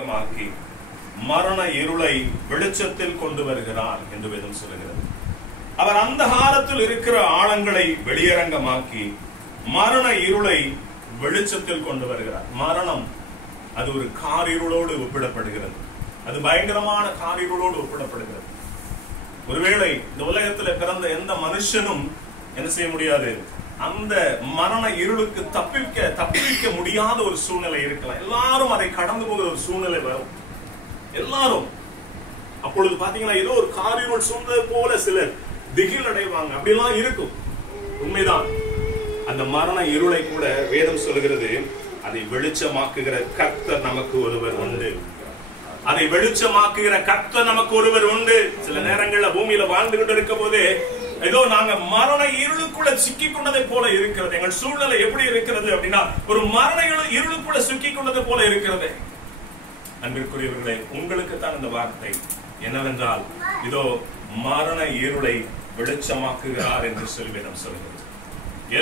வெளியரங்கமாக்கி மரண இருளை வெளிச்சத்தில் கொண்டு வருகிறார் என்று வேதம் சொல்லுகிறது. அவர் அந்தகாரத்தில் இருக்கிற ஆழங்களை வெளியரங்கமாக்கி மரண இருளை வெளிச்சத்தில் கொண்டு வருகிறார். மரணம் அது ஒரு காரிருளோடு ஒப்பிடப்படுகிறது. அது பயங்கரமான காரிருளோடு ஒப்பிடப்படுகிறது. ஒருவேளை இந்த உலகத்தில் பிறந்த எந்த மனுஷனும் என்ன செய்ய முடியாது, அந்த மரண இருளுக்கு தப்பிக்க முடியாத ஒரு சூழ்நிலை இருக்கலாம். எல்லாரும் அதை கடந்து போகிற ஒரு சூழ்நிலை வரும். எல்லாரும் அப்பொழுது பாத்தீங்கன்னா ஏதோ ஒரு காரிருள் சூழ்ந்தது போல சிலர் திகில் அடைவாங்க. அப்படிலாம் இருக்கும், உண்மைதான். அந்த மரண இருளை கூட வேதம் சொல்கிறது, அதை வெளிச்சமாக்குகிற கர்த்தர் நமக்கு ஒருவர் உண்டு. அதை வெளிச்சமாக்குகிற கர்த்தர் நமக்கு ஒருவர் உண்டு. சில நேரங்கள்ல பூமியில வாழ்ந்து கொண்டு இருக்கும் போதே ஏதோ நாங்க மரண இருளுக்குள்ள சிக்கி கொண்டதை போல இருக்கிறது. எங்கள் சூழ்நிலை எப்படி இருக்கிறது அப்படின்னா ஒரு மரண இருளுக்குள்ள சிக்கி கொண்டது போல இருக்கிறது. அன்பிற்குரியவர்களே, உங்களுக்கு தான் இந்த வார்த்தை என்னவென்றால், இதோ மரண இருளை வெளிச்சமாக்குகிறார் என்று சொல்லி வேதம் சொல்கிறது.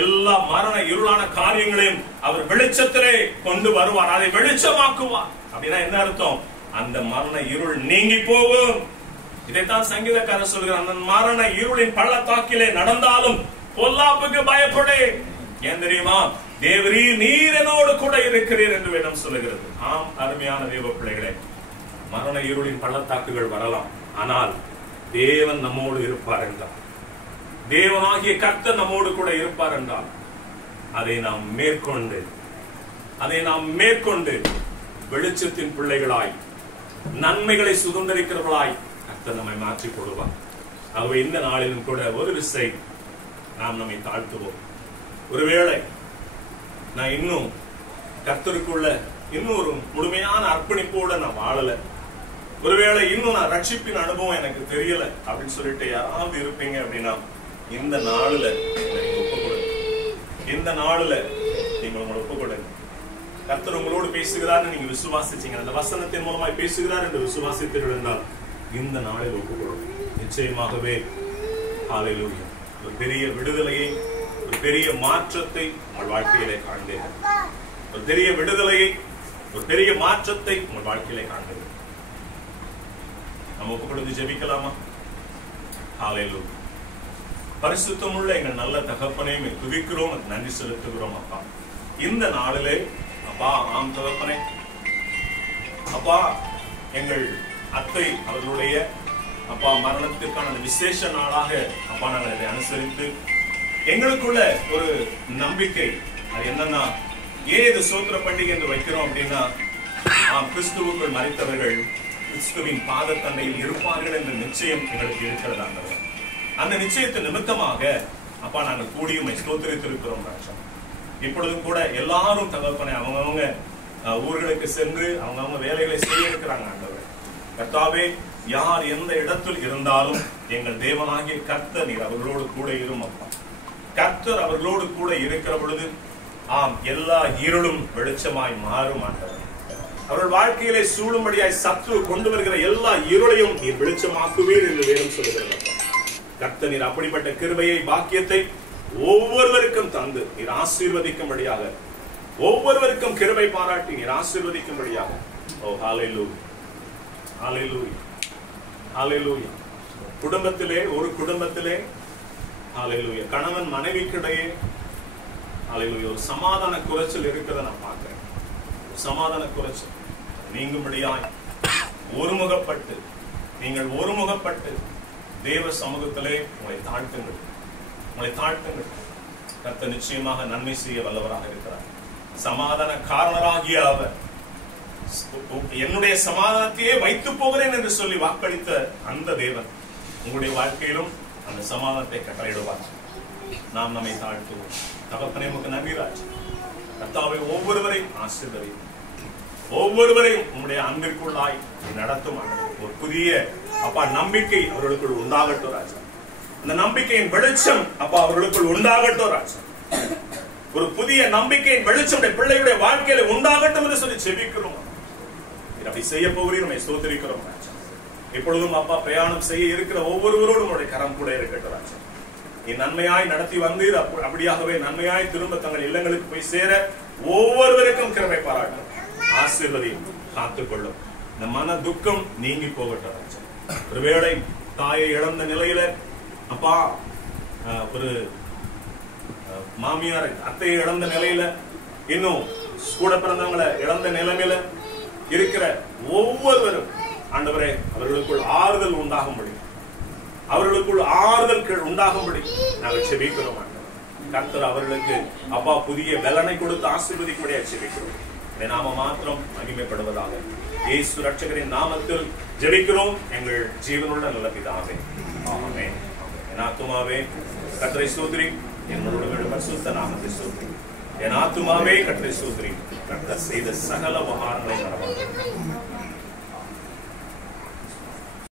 எல்லா மரண இருளான காரியங்களையும் அவர் வெளிச்சத்திலே கொண்டு வருவார், அதை வெளிச்சமாக்குவார். அப்படின்னா என்ன அர்த்தம்? அந்த மரண இருள் நீங்கி போகும். இதைத்தான் சங்கீதக்காரர் சொல்கிறார், அந்த மரண இருளின் பள்ளத்தாக்கிலே நடந்தாலும் பொல்லாப்புக்கு பயப்படே. ஏன் தெரியுமா? தேவரீர் நீர் என்னோடு கூட இருக்கிறீர் என்று வேதம் சொல்லுகிறது. ஆம், அருமையான தேவ பிள்ளைகளே, மரண இருளின் பள்ளத்தாக்குகள் வரலாம், ஆனால் தேவன் நம்மோடு இருப்பார் என்றால், தேவனாகிய கர்த்தர் நம்மோடு கூட இருப்பார் என்றால், அதை நாம் மேற்கொண்டு வெளிச்சத்தின் பிள்ளைகளாய் நன்மைகளை சுதந்திரிக்கிறவர்களாய் கர்த்தர் நம்மை மாற்றி போடுவார். ஆகவே இந்த நாளிலும் கூட ஒரு விசை நாம் நம்மை தாழ்த்துவோம். ஒருவேளை நான் இன்னும் கர்த்தருக்குள்ள இன்னும் ஒரு முழுமையான அர்ப்பணிப்போட நான் வாழல, ஒருவேளை இன்னும் நான் ரட்சிப்பின் அனுபவம் எனக்கு தெரியல அப்படின்னு சொல்லிட்டு யாராவது இருப்பீங்க அப்படின்னா, இந்த நாளுல நீங்க ஒப்புக்கொடுங்க. இந்த நாளுல நீங்க உங்களை ஒப்புக்கொடுங்க. கர்த்தர் உங்களோடு பேசுகிறார் நீங்க விசுவாசிச்சீங்க, அந்த வசனத்தின் மூலமாய் பேசுகிறார் என்று விசுவாசித்தீர்கள் என்றால் இந்த நாளில் ஒப்புக்கொள்ளும். நிச்சயமாகவே ஹல்லேலூயா, ஒரு பெரிய விடுதலையை, ஒரு பெரிய மாற்றத்தை உங்கள் வாழ்க்கையிலே காண்பீர்கள். ஒரு பெரிய விடுதலையை, ஒரு பெரிய மாற்றத்தை உங்கள் வாழ்க்கையிலே காண்பீர்கள். நம்ம ஒப்புக்கொடுத்து ஜெபிக்கலாமா? ஹல்லேலூயா. பரிசுத்தமுள்ள எங்கள் நல்ல தகப்பனே, துதிக்கிறோம், நன்றி செலுத்துகிறோம். அப்பா, இந்த நாளிலே அப்பா, ஆம் தகப்பனே, அப்பா, எங்கள் அத்தை அவர்களுடைய அப்பா மரணத்திற்கான விசேஷ நாளாக அப்பா நாங்கள் இதை அனுசரித்து எங்களுக்குள்ள ஒரு நம்பிக்கை, அது என்னன்னா, ஏன் இது சோத்திர பண்டிகை என்று வைக்கிறோம் அப்படின்னா, கிறிஸ்துவுக்குள் மரித்தவர்கள் கிறிஸ்துவின் பாதத்தண்டையில் இருப்பார்கள் என்ற நிச்சயம் எங்களுக்கு இருக்கிறதா. அந்த நிச்சயத்தின் நிமித்தமாக அப்பா நாங்கள் கூடியுமை ஸ்தோத்திரித்திருக்கிறோம் ராஜா. இப்பொழுதும் கூட எல்லாரும் தகப்பனே அவங்கவுங்க ஊர்களுக்கு சென்று அவங்கவுங்க வேலைகளை செய்ய இருக்கிறாங்க. ஆண்டவர் கர்த்தாவே, யார் எந்த இடத்தில் இருந்தாலும் எங்கள் தேவனாகிய கர்த்தர் நீர் அவர்களோடு கூட இரும் அப்பா. கர்த்தர் அவர்களோடு கூட இருக்கிற பொழுது ஆம், எல்லா இருளும் வெளிச்சமாய் மாறும். ஆண்டவர் அவர்கள் வாழ்க்கையிலே சூழும்படியாய் சத்ரு கொண்டு வருகிற எல்லா இருளையும் நீர் வெளிச்சமாக்குவீர் என்று வேதம் சொல்லுகிறது. கர்த்தர் நீர் அப்படிப்பட்ட கிருபையை, பாக்கியத்தை ஒவ்வொருவருக்கும் தந்து நீர் ஆசீர்வதிக்கும்படியாக, ஒவ்வொருவருக்கும் கிருபை பாராட்டி நீர் ஆசீர்வதிக்கும்படியாக. ஓ ஹல்லேலூயா, ஹல்லேலூயா, ஹல்லேலூயா. குடும்பத்திலே, ஒரு குடும்பத்திலே ஹல்லேலூயா, கணவன் மனைவிக்கிடையே ஹல்லேலூயா ஒரு சமாதான குறைச்சல் இருக்கிறத நான் பார்க்கிறேன். சமாதான குறைச்சல் நீங்கும்படியாய் நீங்கள் ஒருமுகப்பட்டு தேவ சமூகத்திலே உங்களை தாழ்த்துங்கள். கர்த்தர் நிச்சயமாக நன்மை செய்ய வல்லவராக இருக்கிறார். சமாதான காரணராகிய அவர் என்னுடைய சமாதானத்தையே வைத்து போகிறேன் என்று சொல்லி வாக்களித்த அந்த தேவன் உங்களுடைய வாழ்க்கையிலும் அந்த சமாதானத்தை கட்டளையிடுவார். நாம் நம்மை தாழ்த்துவோம். தகப்பனே, உமக்கு நன்றி ராஜா. கர்த்தாவே, ஒவ்வொருவரையும் ஆசீர்வதி, ஒவ்வொருவரையும் உங்களுடைய அன்பிற்குள்ளாய் நடத்தும். ஒரு புதிய அப்பா நம்பிக்கை அவர்களுக்குள் உண்டாகட்டும் ராஜா. அந்த நம்பிக்கையின் வெளிச்சம் அப்பா அவர்களுக்குள் உண்டாகட்டும் ராஜா. ஒரு புதிய நம்பிக்கையின் வெளிச்சம் பிள்ளைகளுடைய வாழ்க்கையில உண்டாகட்டும் என்று சொல்லி ஜெபிக்கிறோம். அப்படி செய்ய போகிறீர், நம்மை ஸ்தோத்திரிக்கிறோம் ராஜா. இப்பொழுதும் அப்பா பிரயாணம் செய்ய இருக்கிற ஒவ்வொருவரோடும் உங்களுடைய கரம் கூட இருக்கட்டும் ராஜா. நீ நன்மையாய் நடத்தி வந்தீர், அப்படியாகவே நன்மையாய் திரும்ப தங்கள் இல்லங்களுக்கு போய் சேர ஒவ்வொருவருக்கும் கிருபை பாராட்டும். ஆசீர்வதியும். காத்துக்கொள்ளும். இந்த மன துக்கம் நீங்கி போகட்டும் ராஜா. ஒருவேளை தாயை இழந்த நிலையில அப்பா, ஒரு மாமியார் அத்தையை இழந்த நிலையில, இன்னும் கூட பிறந்தவங்களை இழந்த நிலைமையில இருக்கிற ஒவ்வொருவரும் ஆண்டவரே அவர்களுக்குள் ஆறுதல் உண்டாகும்படி, அவர்களுக்குள் ஆறுதல் உண்டாகும்படி நாங்கள் செபிக்கிறோம். கர்த்தர் அவர்களுக்கு அப்பா புதிய பலனை கொடுத்து ஆசீர்வதிக்கும்படியா செபிக்கிறோம். நாம மாத்திரம் மகிமைப்படுவதாக இயேசு ரட்சகரின் நாமத்தில் ஜெபிக்கிறோம் எங்கள் ஜீவனுள்ள நல்ல பிதாவே, ஆமென். என் ஆத்துமாவே கர்த்தரை ஸ்தோத்திரி, என்னோட பரிசுத்த நாமத்தை ஸ்தோத்திரி. என் ஆத்துமாவே கர்த்தரை ஸ்தோத்திரி, கர்த்தர் செய்த சகல உபகாரங்களை மறவாதே.